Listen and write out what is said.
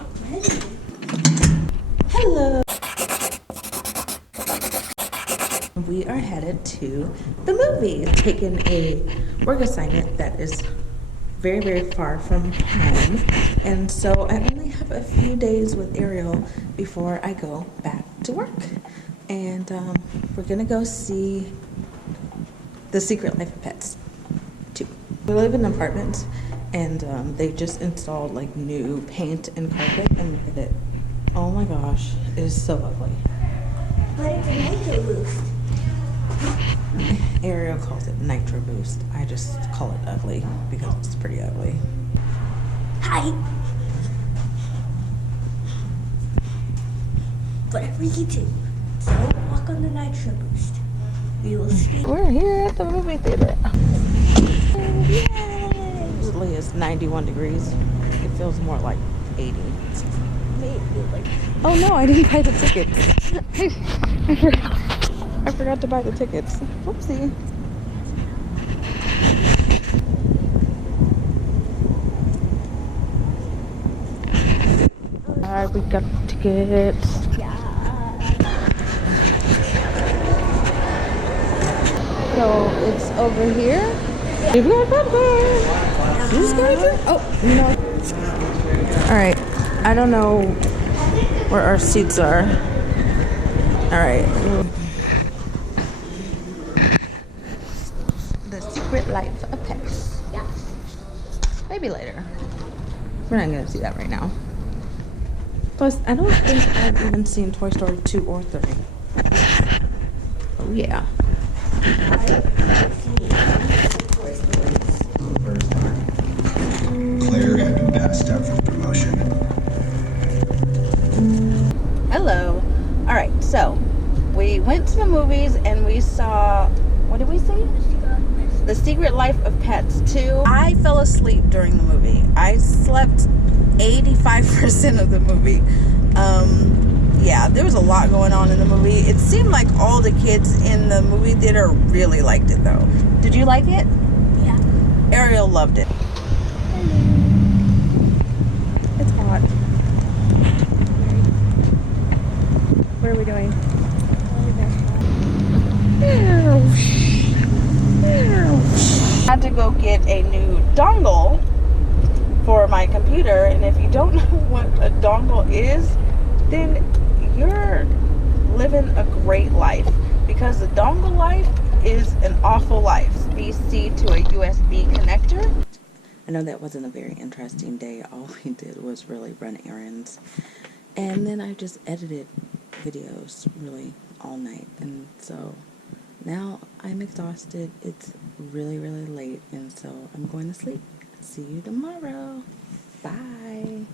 not ready. Hello. We are headed to the movie, taking a work assignment that is very, very far from home. And so I only have a few days with Ariel before I go back to work. And we're gonna go see The Secret Life of Pets 2. We live in apartments, and they just installed like new paint and carpet, and look at it. Oh my gosh, it is so ugly. But it's a nitro boost. Ariel calls it nitro boost. I just call it ugly because it's pretty ugly. Hi. Whatever you do, don't walk on the nitro boost. We will speak. We're here at the movie theater. Yay! Usually it's 91 degrees. It feels more like 80. Oh no, I didn't buy the tickets. I forgot to buy the tickets. Whoopsie. Alright, we got tickets. So it's over here. We've got popcorn. This guy too? Oh, no. Alright, I don't know where our seats are. Alright. The Secret Life of Pets. Yeah. Maybe later. We're not gonna see that right now. Plus, I don't think I've even seen Toy Story 2 or 3. Oh yeah. Claire had been passed up for promotion. Hello. Alright, so we went to the movies and we saw, what did we see? The Secret Life of Pets 2. I fell asleep during the movie. I slept 85% of the movie. Yeah, there was a lot going on in the movie. It seemed like all the kids in the movie theater really liked it though. Did you like it? Yeah. Ariel loved it. It's hot. What are we doing? I had to go get a new dongle for my computer, and if you don't know what a dongle is, then you're living a great life, because the dongle life is an awful life. BC to a USB connector. I know that wasn't a very interesting day. All we did was really run errands, and then I just edited videos really all night, and so now I'm exhausted. It's really, really late, and so I'm going to sleep. See you tomorrow. Bye.